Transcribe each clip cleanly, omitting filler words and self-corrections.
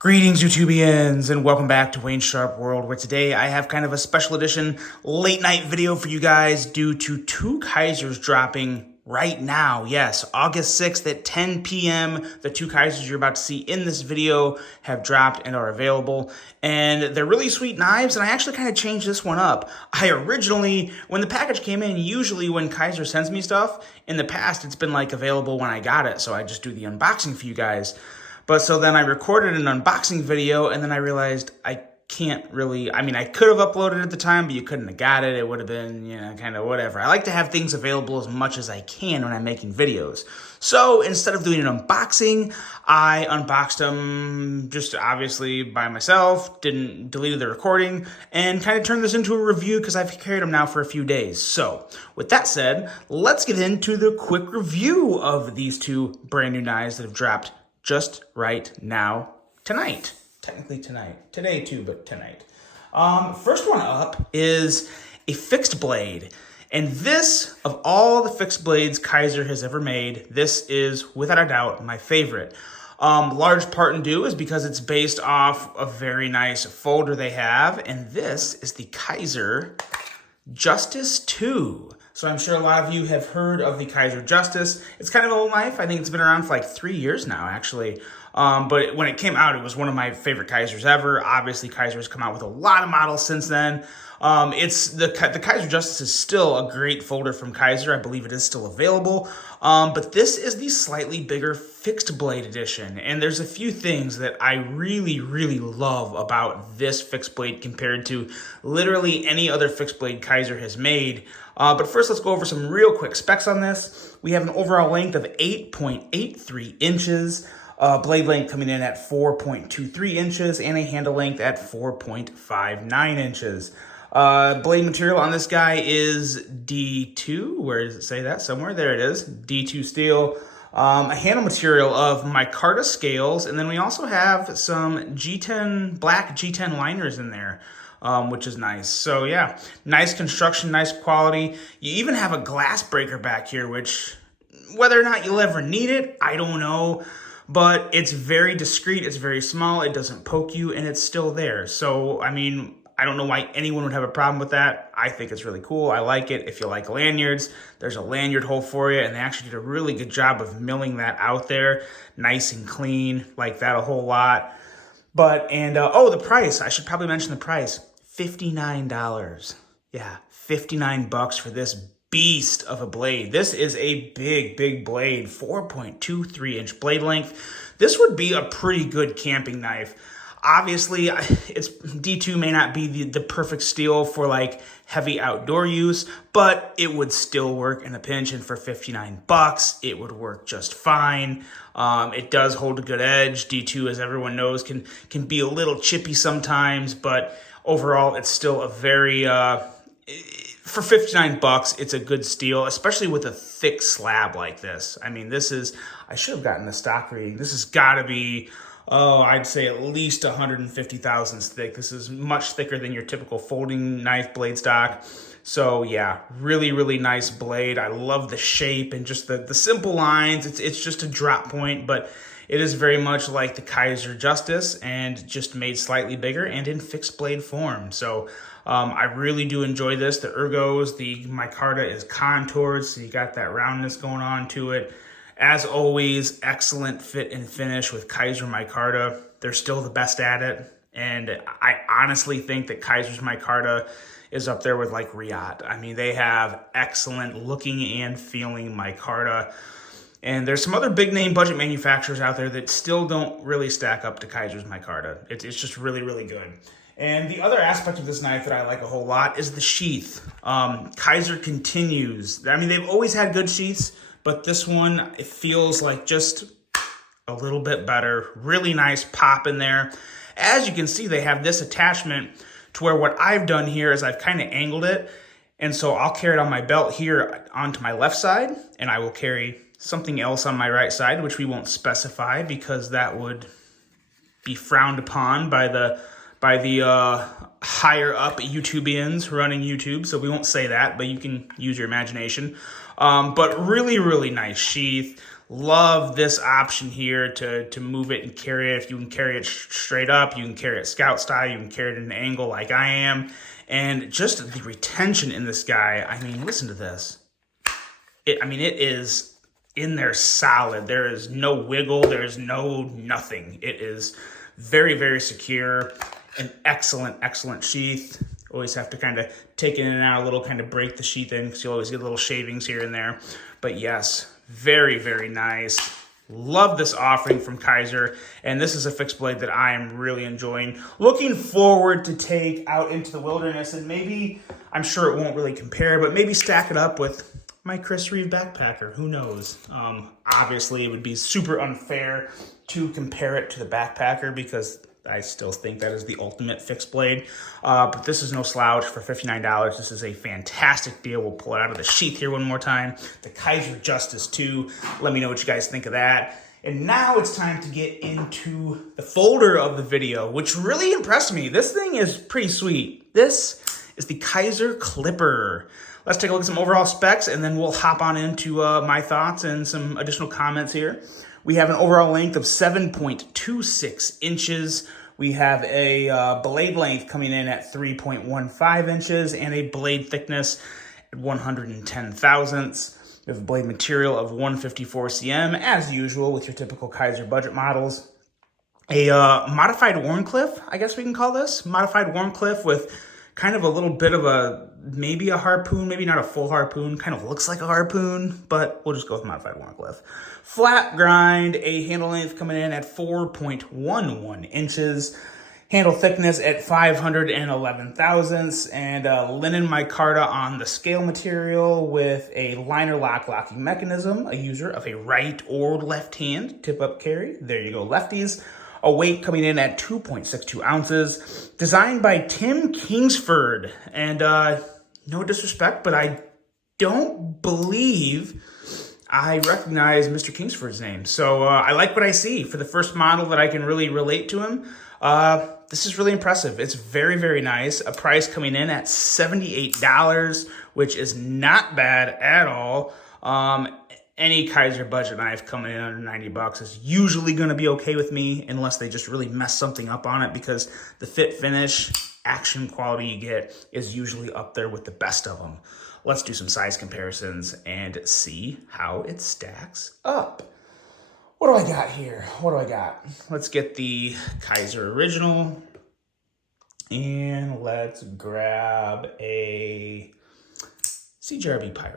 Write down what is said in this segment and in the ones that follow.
Greetings, YouTubians, and welcome back to Wayne Sharp World, where today I have kind of a special edition late night video for you guys due to two Kizers dropping right now. Yes, August 6th at 10 p.m. The two Kizers you're about to see in this video have dropped and are available. And they're really sweet knives, and I actually kind of changed this one up. I originally, when the package came in, usually when Kizer sends me stuff, in the past it's been like available when I got it, so I just do the unboxing for you guys. But so then I recorded an unboxing video, and then I realized I can't really, I could have uploaded at the time, but you couldn't have got it. It would have been, kind of whatever. I like to have things available as much as I can when I'm making videos. So instead of doing an unboxing, I unboxed them just obviously by myself, deleted the recording, and kind of turned this into a review because I've carried them now for a few days. So with that said, let's get into the quick review of these two brand new knives that have dropped just right now, tonight. Technically tonight. Today too, but tonight. First one up is a fixed blade. And this, of all the fixed blades Kizer has ever made, this is, without a doubt, my favorite. Large part and due is because it's based off a very nice folder they have. And this is the Kizer Justice 2. So I'm sure a lot of you have heard of the Kizer Justice. It's kind of an old knife. I think it's been around for like 3 years now, actually. But when it came out, it was one of my favorite Kizers ever. Obviously, Kizer has come out with a lot of models since then. The Kizer Justice is still a great folder from Kizer. I believe it is still available. But this is the slightly bigger fixed blade edition. And there's a few things that I really, really love about this fixed blade compared to literally any other fixed blade Kizer has made. But first, let's go over some real quick specs on this. We have an overall length of 8.83 inches. Blade length coming in at 4.23 inches and a handle length at 4.59 inches. Blade material on this guy is D2. Where does it say that? Somewhere. There it is. D2 steel. A handle material of micarta scales. And then we also have some black G10 liners in there. Which is nice. So yeah, nice construction, nice quality. You even have a glass breaker back here, which whether or not you'll ever need it, I don't know. But it's very discreet, it's very small, it doesn't poke you, and it's still there. So, I don't know why anyone would have a problem with that. I think it's really cool. I like it. If you like lanyards, there's a lanyard hole for you, and they actually did a really good job of milling that out there. Nice and clean, like that a whole lot. The price. I should probably mention the price. $59. Yeah, $59 for this beast of a blade. This is a big blade, 4.23 inch blade length. This would be a pretty good camping knife. Obviously, D2 may not be the perfect steel for like heavy outdoor use, but it would still work in a pinch, and for $59, it would work just fine. It does hold a good edge. D2, as everyone knows, can be a little chippy sometimes, but overall, it's still a very, for $59, it's a good steel, especially with a thick slab like this. I should have gotten the stock reading. This has got to be, I'd say at least 150 thousandths thick. This is much thicker than your typical folding knife blade stock. So yeah, really, really nice blade. I love the shape and just the simple lines. It's just a drop point, but it is very much like the Kizer Justice and just made slightly bigger and in fixed blade form. So I really do enjoy this. The ergos, the micarta is contoured, so you got that roundness going on to it. As always, excellent fit and finish with Kizer micarta. They're still the best at it. And I honestly think that Kizer's micarta is up there with like Riot. They have excellent looking and feeling micarta. And there's some other big name budget manufacturers out there that still don't really stack up to Kizer's micarta. It's just really, really good. And the other aspect of this knife that I like a whole lot is the sheath. Kizer continues. They've always had good sheaths, but this one, it feels like just a little bit better. Really nice pop in there. As you can see, they have this attachment to where what I've done here is I've kind of angled it. And so I'll carry it on my belt here onto my left side, and I will carry something else on my right side, which we won't specify because that would be frowned upon by the higher up YouTubians running YouTube. So we won't say that, but you can use your imagination. But really, really nice sheath. Love this option here to move it and carry it. If you can carry it straight up, you can carry it scout style, you can carry it at an angle like I am. And just the retention in this guy, I mean, listen to this. It is in there solid. There is no wiggle. There is no nothing. It is very, very secure. An excellent, excellent sheath. Always have to kind of take it in and out a little, kind of break the sheath in because you always get little shavings here and there. But yes, very, very nice. Love this offering from Kizer, and this is a fixed blade that I am really enjoying. Looking forward to take out into the wilderness, and maybe, I'm sure it won't really compare, but maybe stack it up with my Chris Reeve backpacker. Who knows? Obviously, it would be super unfair to compare it to the backpacker because I still think that is the ultimate fixed blade. But this is no slouch for $59. This is a fantastic deal. We'll pull it out of the sheath here one more time. The Kizer Justice 2. Let me know what you guys think of that. And now it's time to get into the folder of the video, which really impressed me. This thing is pretty sweet. This is the Kizer Clipper. Let's take a look at some overall specs, and then we'll hop on into my thoughts and some additional comments here. We have an overall length of 7.26 inches. We have a blade length coming in at 3.15 inches and a blade thickness at 110 thousandths. We have a blade material of 154 cm, as usual with your typical Kizer budget models. A modified Wharncliffe, I guess we can call this. Modified Wharncliffe with kind of a little bit of maybe a harpoon, maybe not a full harpoon. Kind of looks like a harpoon, but we'll just go with modified Wharncliffe. Flat grind, a handle length coming in at 4.11 inches. Handle thickness at 511 thousandths, and linen micarta on the scale material with a liner lock locking mechanism, a user of a right or left hand tip-up carry. There you go, lefties. A weight coming in at 2.62 ounces. Designed by Tim Kingsford. And no disrespect, but I don't believe I recognize Mr. Kingsford's name. So I like what I see. For the first model that I can really relate to him, this is really impressive. It's very, very nice. A price coming in at $78, which is not bad at all. Any Kizer budget knife coming in under 90 bucks is usually going to be okay with me, unless they just really mess something up on it, because the fit, finish, action quality you get is usually up there with the best of them. Let's do some size comparisons and see how it stacks up. What do I got here? What do I got? Let's get the Kizer original, and let's grab a CJRB Pyrite.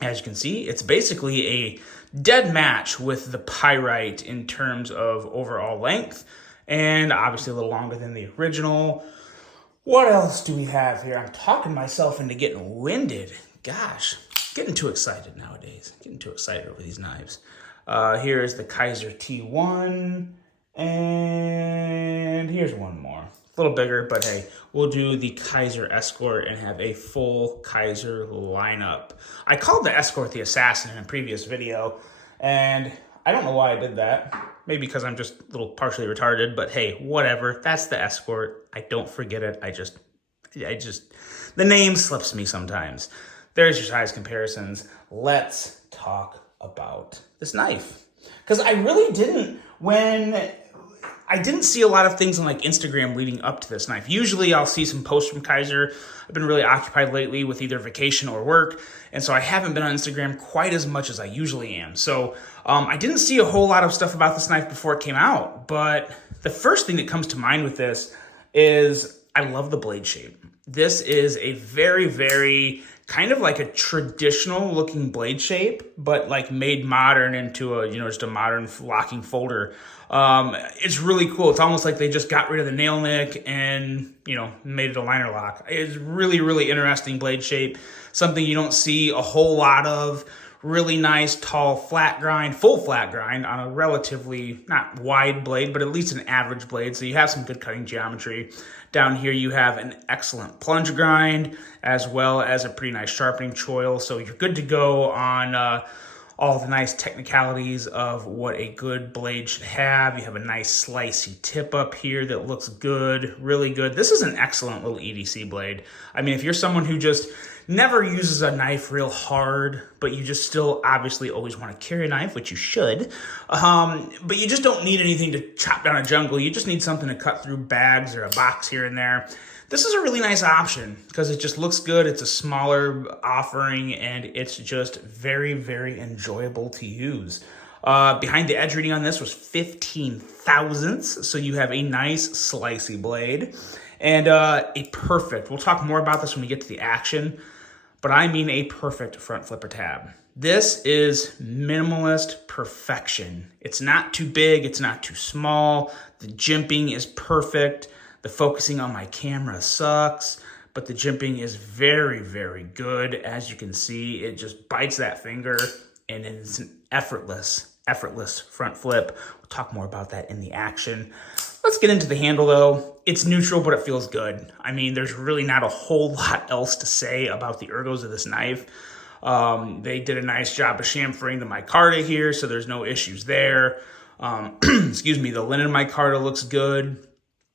As you can see, it's basically a dead match with the Pyrite in terms of overall length, and obviously a little longer than the original. What else do we have here? I'm talking myself into getting winded. Gosh, getting too excited nowadays. Getting too excited over these knives. Here is the Kizer T1, and here's one more. A little bigger, but hey, we'll do the Kizer Escort and have a full Kizer lineup. I called the Escort the Assassin in a previous video, and I don't know why I did that. Maybe because I'm just a little partially retarded, but hey, whatever. That's the Escort. I don't forget it. I just, the name slips me sometimes. There's your size comparisons. Let's talk about this knife. Because I really didn't, I didn't see a lot of things on like Instagram leading up to this knife. Usually I'll see some posts from Kizer. I've been really occupied lately with either vacation or work, and so I haven't been on Instagram quite as much as I usually am. So I didn't see a whole lot of stuff about this knife before it came out, but the first thing that comes to mind with this is I love the blade shape. This is a very, very kind of like a traditional looking blade shape, but like made modern into a, just a modern locking folder. It's really cool. It's almost like they just got rid of the nail nick and, made it a liner lock. It's really, really interesting blade shape. Something you don't see a whole lot of. Really nice, tall, flat grind, full flat grind on a relatively, not wide blade, but at least an average blade. So you have some good cutting geometry. Down here you have an excellent plunge grind, as well as a pretty nice sharpening choil. So you're good to go on all the nice technicalities of what a good blade should have. You have a nice slicey tip up here that looks good, really good. This is an excellent little EDC blade. I mean, if you're someone who just never uses a knife real hard, but you just still obviously always want to carry a knife, which you should. But you just don't need anything to chop down a jungle. You just need something to cut through bags or a box here and there. This is a really nice option because it just looks good. It's a smaller offering and it's just very, very enjoyable to use. Behind the edge reading on this was 15 thousandths, so you have a nice slicey blade and a perfect, we'll talk more about this when we get to the action, but I mean a perfect front flipper tab. This is minimalist perfection. It's not too big, it's not too small, the jimping is perfect, the focusing on my camera sucks, but the jimping is very, very good. As you can see, it just bites that finger and it's an effortless front flip. We'll talk more about that in the action. Let's get into the handle though. It's neutral, but it feels good. I mean, there's really not a whole lot else to say about the ergos of this knife. They did a nice job of chamfering the micarta here, so there's no issues there. Excuse me, the linen micarta looks good.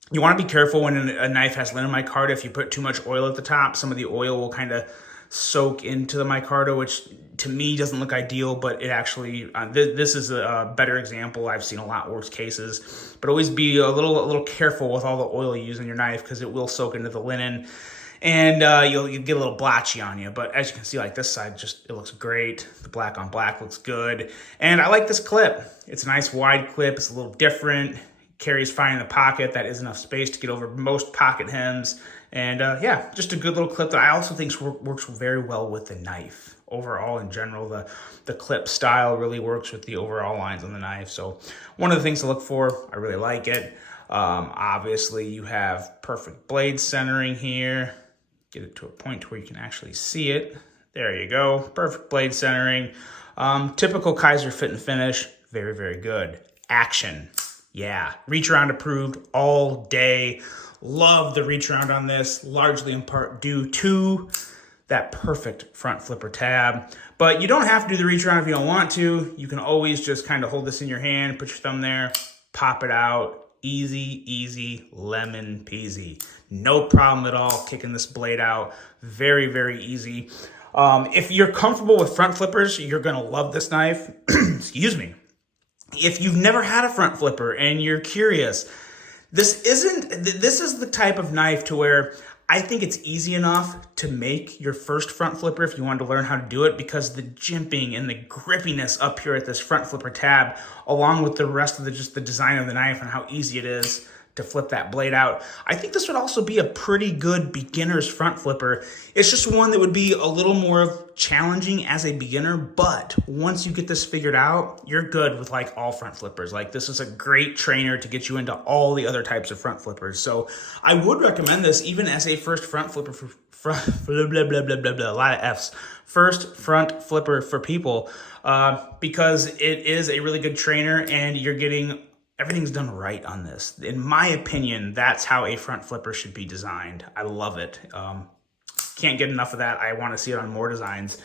You want to be careful when a knife has linen micarta. If you put too much oil at the top, some of the oil will kind of soak into the micarta, which to me doesn't look ideal, but it actually, this is a better example. I've seen a lot worse cases, but always be a little careful with all the oil you use on your knife because it will soak into the linen and you'll get a little blotchy on you. But as you can see, like this side, it looks great. The black on black looks good. And I like this clip. It's a nice wide clip. It's a little different. Carries fine in the pocket. That is enough space to get over most pocket hems. And yeah, just a good little clip that I also think works very well with the knife. Overall, in general, the clip style really works with the overall lines on the knife. So one of the things to look for, I really like it. Obviously, you have perfect blade centering here. Get it to a point where you can actually see it. There you go. Perfect blade centering. Typical Kizer fit and finish. Very, very good. Action. Yeah, reach around approved all day. Love the reach around on this, largely in part due to that perfect front flipper tab. But you don't have to do the reach around if you don't want to. You can always just kind of hold this in your hand, put your thumb there, pop it out. Easy, easy, lemon peasy. No problem at all kicking this blade out. Very, very easy. If you're comfortable with front flippers, you're gonna love this knife. Excuse me. If you've never had a front flipper and you're curious, this is the type of knife to where I think it's easy enough to make your first front flipper if you want to learn how to do it, because the jimping and the grippiness up here at this front flipper tab, along with the rest of just the design of the knife and how easy it is to flip that blade out, I think this would also be a pretty good beginner's front flipper. It's just one that would be a little more challenging as a beginner, but once you get this figured out, you're good with like all front flippers. Like this is a great trainer to get you into all the other types of front flippers. So I would recommend this even as a first front flipper for blah, blah, blah, blah, blah, blah, a lot of F's. First front flipper for people because it is a really good trainer and you're getting everything's done right on this. In my opinion, that's how a front flipper should be designed. I love it. Can't get enough of that. I want to see it on more designs.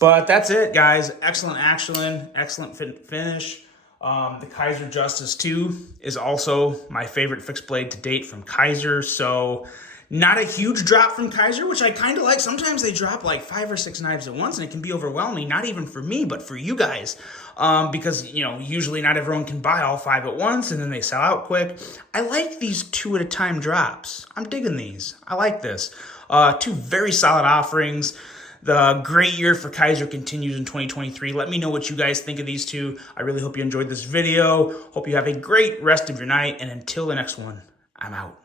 But that's it, guys. Excellent action, excellent finish. The Kizer Justice 2 is also my favorite fixed blade to date from Kizer. So not a huge drop from Kizer, which I kind of like. Sometimes they drop like 5 or 6 knives at once and it can be overwhelming, not even for me, but for you guys. Because, you know, usually not everyone can buy all 5 at once and then they sell out quick. I like these 2 at a time drops. I'm digging these. I like this. 2 very solid offerings. The great year for Kizer continues in 2023. Let me know what you guys think of these 2. I really hope you enjoyed this video. Hope you have a great rest of your night. And until the next one, I'm out.